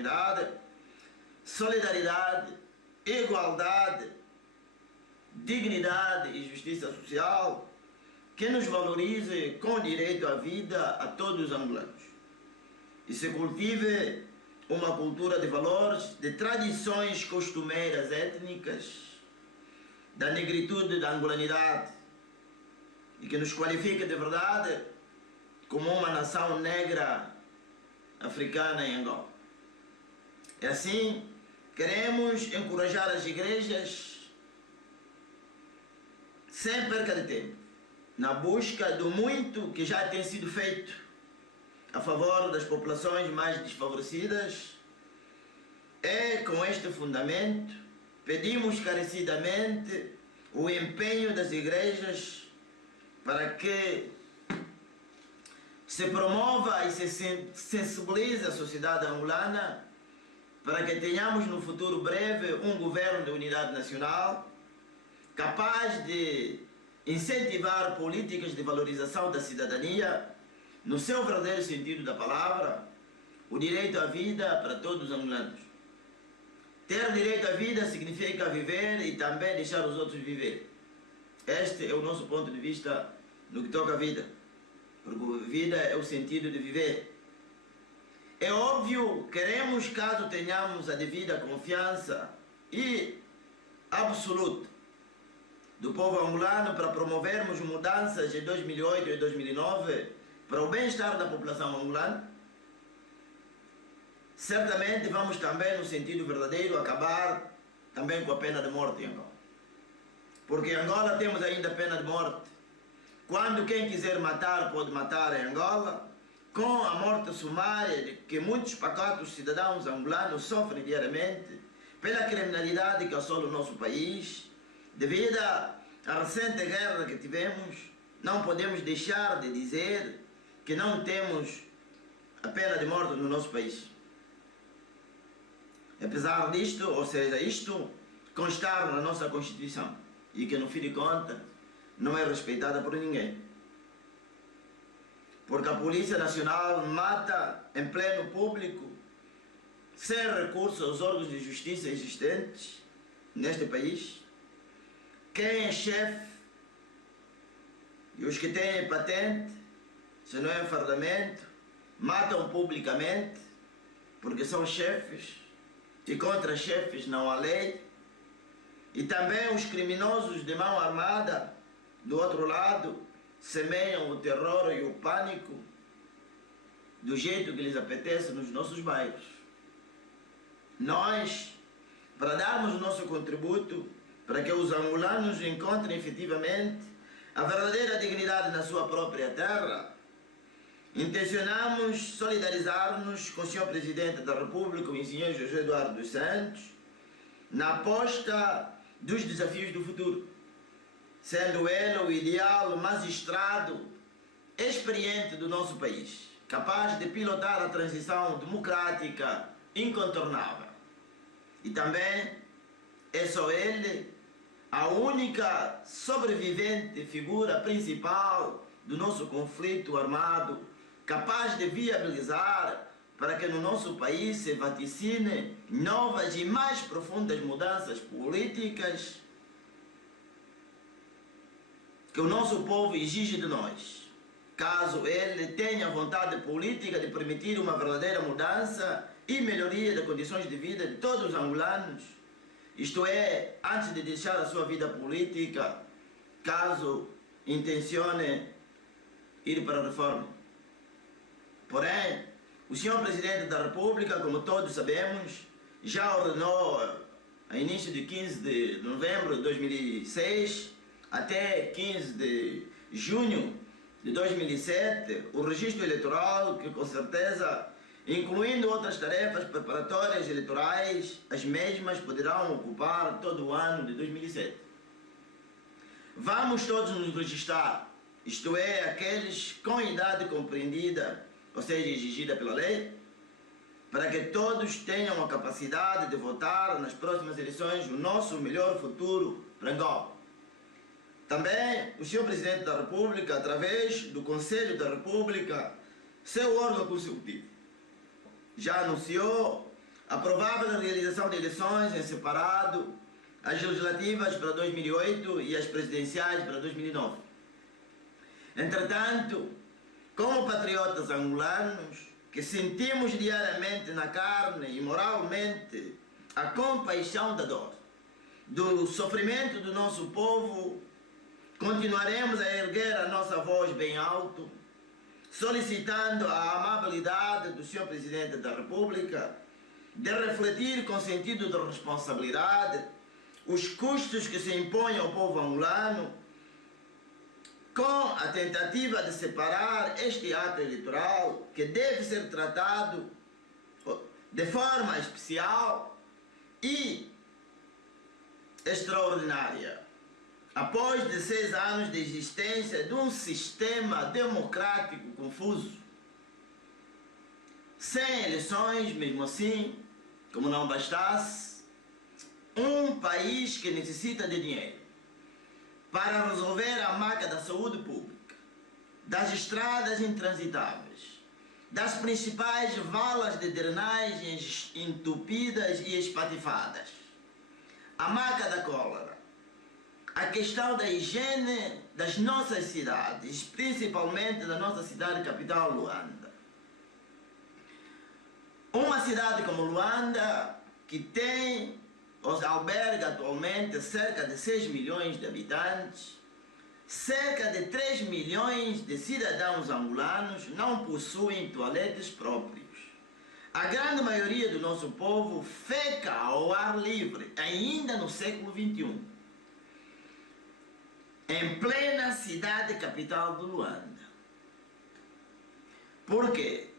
humanidade, solidariedade, igualdade, dignidade e justiça social, que nos valorize com direito à vida a todos os angolanos e se cultive uma cultura de valores, de tradições costumeiras étnicas, da negritude da angolanidade e que nos qualifique de verdade como uma nação negra africana em Angola. E assim, queremos encorajar as igrejas sem perca de tempo, na busca do muito que já tem sido feito a favor das populações mais desfavorecidas. É com este fundamento, pedimos carecidamente o empenho das igrejas para que se promova e se sensibilize a sociedade angolana para que tenhamos no futuro breve um governo de unidade nacional capaz de incentivar políticas de valorização da cidadania no seu verdadeiro sentido da palavra, o direito à vida para todos os angolanos. Ter direito à vida significa viver e também deixar os outros viver. Este é o nosso ponto de vista no que toca à vida, porque vida é o sentido de viver. É óbvio, queremos, caso tenhamos a devida confiança e absoluta do povo angolano para promovermos mudanças em 2008 e 2009 para o bem-estar da população angolana, certamente vamos também, no sentido verdadeiro, acabar também com a pena de morte em Angola. Porque em Angola temos ainda pena de morte. Quando quem quiser matar, pode matar em Angola, com a morte sumária de que muitos pacatos cidadãos angolanos sofrem diariamente pela criminalidade que assola o nosso país, devido à recente guerra que tivemos. Não podemos deixar de dizer que não temos a pena de morte no nosso país. Apesar disto, ou seja, isto constar na nossa Constituição e que no fim de contas não é respeitada por ninguém. Porque a Polícia Nacional mata em pleno público, sem recurso aos órgãos de justiça existentes neste país. Quem é chefe e os que têm patente, se não é fardamento, matam publicamente porque são chefes e contra chefes não há lei. E também os criminosos de mão armada, do outro lado, semeiam o terror e o pânico do jeito que lhes apetece nos nossos bairros. Nós, para darmos o nosso contributo para que os angolanos encontrem efetivamente a verdadeira dignidade na sua própria terra, intencionamos solidarizar-nos com o Sr. Presidente da República, o Engenheiro José Eduardo dos Santos, na aposta dos desafios do futuro, sendo ele o ideal magistrado experiente do nosso país, capaz de pilotar a transição democrática incontornável. E também é só ele a única sobrevivente figura principal do nosso conflito armado, capaz de viabilizar para que no nosso país se vaticine novas e mais profundas mudanças políticas que o nosso povo exige de nós, caso ele tenha vontade política de permitir uma verdadeira mudança e melhoria das condições de vida de todos os angolanos, isto é, antes de deixar a sua vida política, caso intencione ir para a reforma. Porém, o Sr. Presidente da República, como todos sabemos, já ordenou a início de 15 de novembro de 2006 até 15 de junho de 2007 o registro eleitoral, que com certeza, incluindo outras tarefas preparatórias eleitorais, as mesmas poderão ocupar todo o ano de 2007. Vamos todos nos registrar, isto é, aqueles com idade compreendida, ou seja, exigida pela lei, para que todos tenham a capacidade de votar nas próximas eleições o nosso melhor futuro para Angola. Também o Sr. Presidente da República, através do Conselho da República, seu órgão consultivo, já anunciou a provável realização de eleições em separado, as legislativas para 2008 e as presidenciais para 2009. Entretanto, como patriotas angolanos, que sentimos diariamente na carne e moralmente a compaixão da dor, do sofrimento do nosso povo, continuaremos a erguer a nossa voz bem alto, solicitando a amabilidade do Sr. Presidente da República de refletir com sentido de responsabilidade os custos que se impõem ao povo angolano com a tentativa de separar este ato eleitoral que deve ser tratado de forma especial e extraordinária, após 16 anos de existência de um sistema democrático confuso, sem eleições, mesmo assim, como não bastasse, um país que necessita de dinheiro para resolver a marca da saúde pública, das estradas intransitáveis, das principais valas de drenagens entupidas e espatifadas, a marca da cólera, a questão da higiene das nossas cidades, principalmente da nossa cidade capital, Luanda. Uma cidade como Luanda, que tem, alberga atualmente cerca de 6 milhões de habitantes, cerca de 3 milhões de cidadãos angolanos não possuem toaletes próprios. A grande maioria do nosso povo feca ao ar livre, ainda no século XXI, em plena cidade capital de Luanda. Por quê?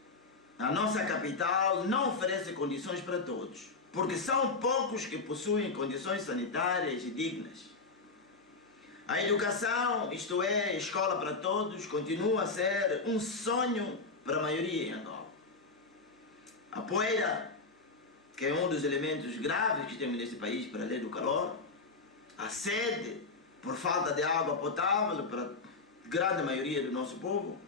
A nossa capital não oferece condições para todos, porque são poucos que possuem condições sanitárias e dignas. A educação, isto é, escola para todos, continua a ser um sonho para a maioria em Angola. A poeira, que é um dos elementos graves que temos neste país para além do calor, a sede, por falta de água potável para a grande maioria do nosso povo,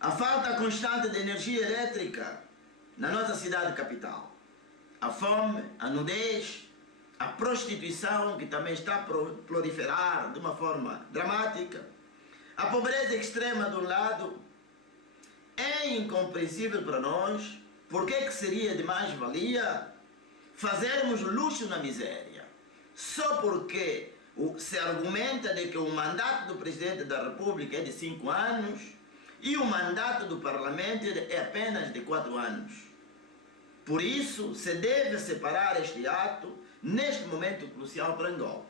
a falta constante de energia elétrica na nossa cidade capital, a fome, a nudez, a prostituição, que também está a proliferar de uma forma dramática, a pobreza extrema de um lado. É incompreensível para nós porque que seria de mais-valia fazermos luxo na miséria, só porque se argumenta de que o mandato do Presidente da República é de 5 anos e o mandato do Parlamento é apenas de 4 anos. Por isso, se deve separar este ato neste momento crucial para Angola.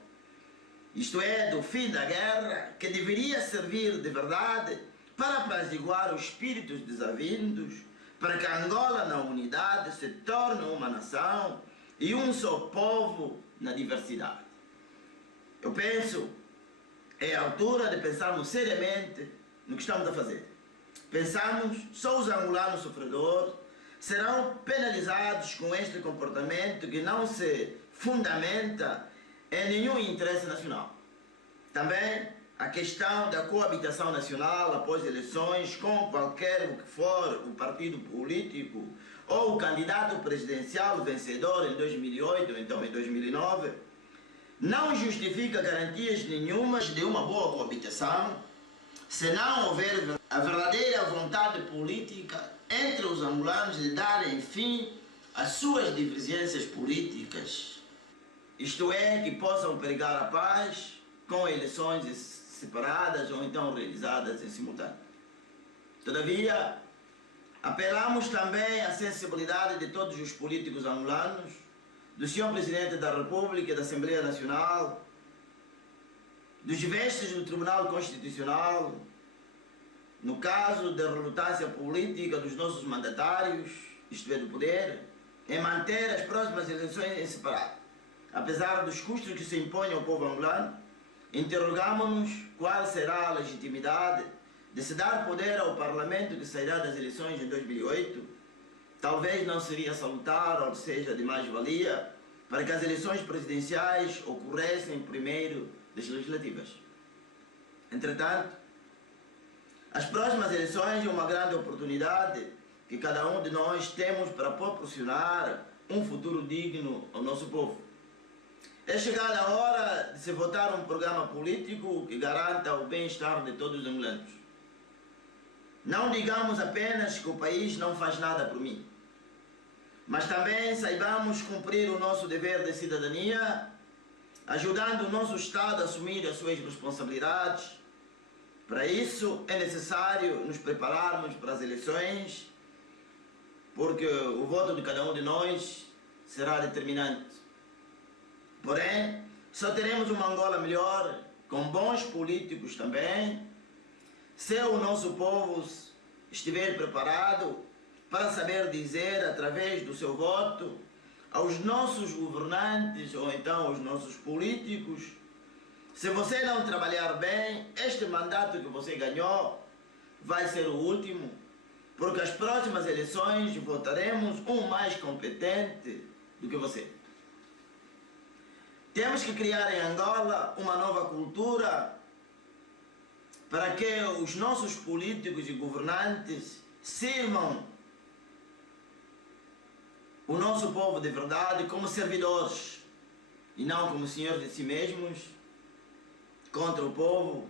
Isto é, do fim da guerra, que deveria servir de verdade para apaziguar os espíritos desavindos, para que Angola na unidade se torne uma nação e um só povo na diversidade. Eu penso, é a altura de pensarmos seriamente no que estamos a fazer. Pensamos, só os angolanos sofredores serão penalizados com este comportamento que não se fundamenta em nenhum interesse nacional. Também a questão da coabitação nacional após eleições com qualquer que for o partido político ou o candidato presidencial vencedor em 2008 ou então em 2009 não justifica garantias nenhumas de uma boa coabitação se não houver a verdadeira vontade política entre os angolanos de darem fim às suas divergências políticas, isto é, que possam pregar a paz com eleições separadas ou então realizadas em simultâneo. Todavia, apelamos também à sensibilidade de todos os políticos angolanos, do Sr. Presidente da República e da Assembleia Nacional, dos vestes do Tribunal Constitucional, no caso da relutância política dos nossos mandatários, isto é, do poder, em manter as próximas eleições em separado. Apesar dos custos que se impõem ao povo angolano, interrogamos-nos qual será a legitimidade de se dar poder ao Parlamento que sairá das eleições em 2008. Talvez não seria salutar ou seja de mais-valia para que as eleições presidenciais ocorressem primeiro das legislativas. Entretanto, as próximas eleições é uma grande oportunidade que cada um de nós temos para proporcionar um futuro digno ao nosso povo. É chegada a hora de se votar um programa político que garanta o bem-estar de todos os angolanos. Não digamos apenas que o país não faz nada por mim, mas também saibamos cumprir o nosso dever de cidadania, ajudando o nosso Estado a assumir as suas responsabilidades. Para isso é necessário nos prepararmos para as eleições, porque o voto de cada um de nós será determinante. Porém, só teremos uma Angola melhor, com bons políticos também, se o nosso povo estiver preparado para saber dizer, através do seu voto, aos nossos governantes ou então aos nossos políticos: se você não trabalhar bem, este mandato que você ganhou vai ser o último, porque as próximas eleições votaremos um mais competente do que você. Temos que criar em Angola uma nova cultura para que os nossos políticos e governantes sirvam o nosso povo de verdade como servidores e não como senhores de si mesmos, contra o povo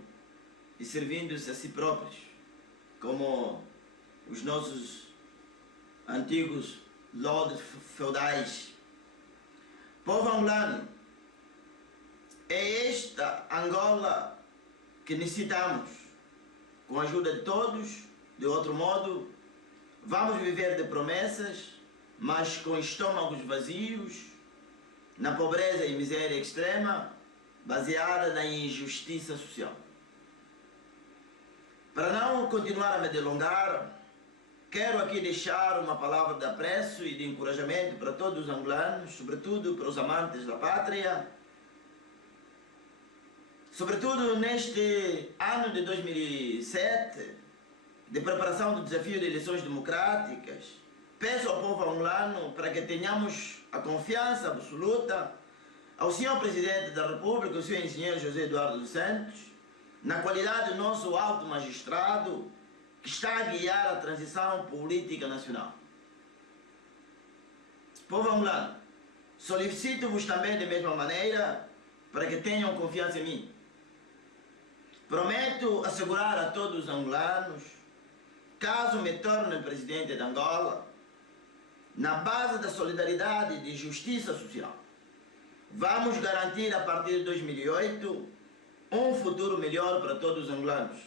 e servindo-se a si próprios, como os nossos antigos lordes feudais. Povo angolano, é esta Angola que necessitamos. Com a ajuda de todos, de outro modo, vamos viver de promessas, mas com estômagos vazios, na pobreza e miséria extrema, baseada na injustiça social. Para não continuar a me delongar, quero aqui deixar uma palavra de apreço e de encorajamento para todos os angolanos, sobretudo para os amantes da pátria, sobretudo neste ano de 2007, de preparação do desafio de eleições democráticas. Peço ao povo angolano para que tenhamos a confiança absoluta ao Sr. Presidente da República, o Sr. Engenheiro José Eduardo dos Santos, na qualidade do nosso alto magistrado que está a guiar a transição política nacional. Povo angolano, solicito-vos também da mesma maneira para que tenham confiança em mim. Prometo assegurar a todos os angolanos, caso me torne presidente de Angola, na base da solidariedade e de justiça social, vamos garantir a partir de 2008 um futuro melhor para todos os angolanos.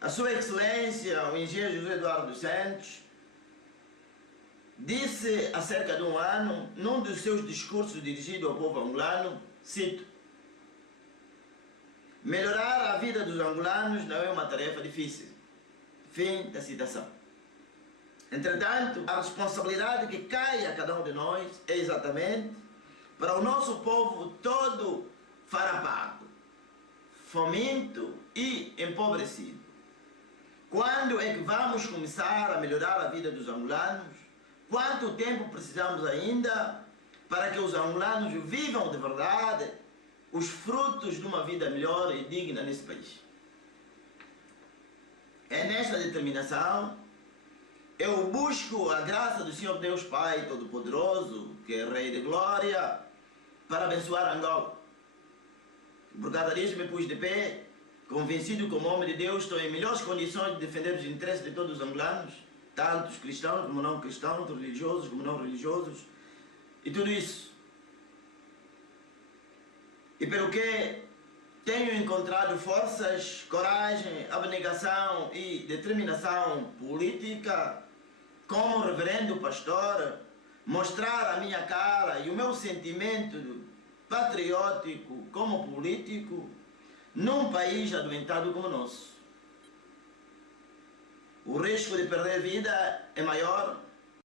A Sua Excelência, o Engenheiro José Eduardo dos Santos, disse há cerca de um ano, num dos seus discursos dirigido ao povo angolano, cito: melhorar a vida dos angolanos não é uma tarefa difícil. Fim da citação. Entretanto, a responsabilidade que cai a cada um de nós é exatamente para o nosso povo todo farapado, faminto e empobrecido. Quando é que vamos começar a melhorar a vida dos angolanos? Quanto tempo precisamos ainda para que os angolanos vivam de verdade os frutos de uma vida melhor e digna nesse país? É nesta determinação eu busco a graça do Senhor Deus Pai Todo-Poderoso, que é Rei de Glória, para abençoar Angola. Por causa disso me pus de pé, convencido como homem de Deus, estou em melhores condições de defender os interesses de todos os angolanos, tanto os cristãos como não cristãos, religiosos como não religiosos, e tudo isso. E pelo que tenho encontrado forças, coragem, abnegação e determinação política, como reverendo pastor, mostrar a minha cara e o meu sentimento patriótico como político num país adoentado como o nosso. O risco de perder vida é maior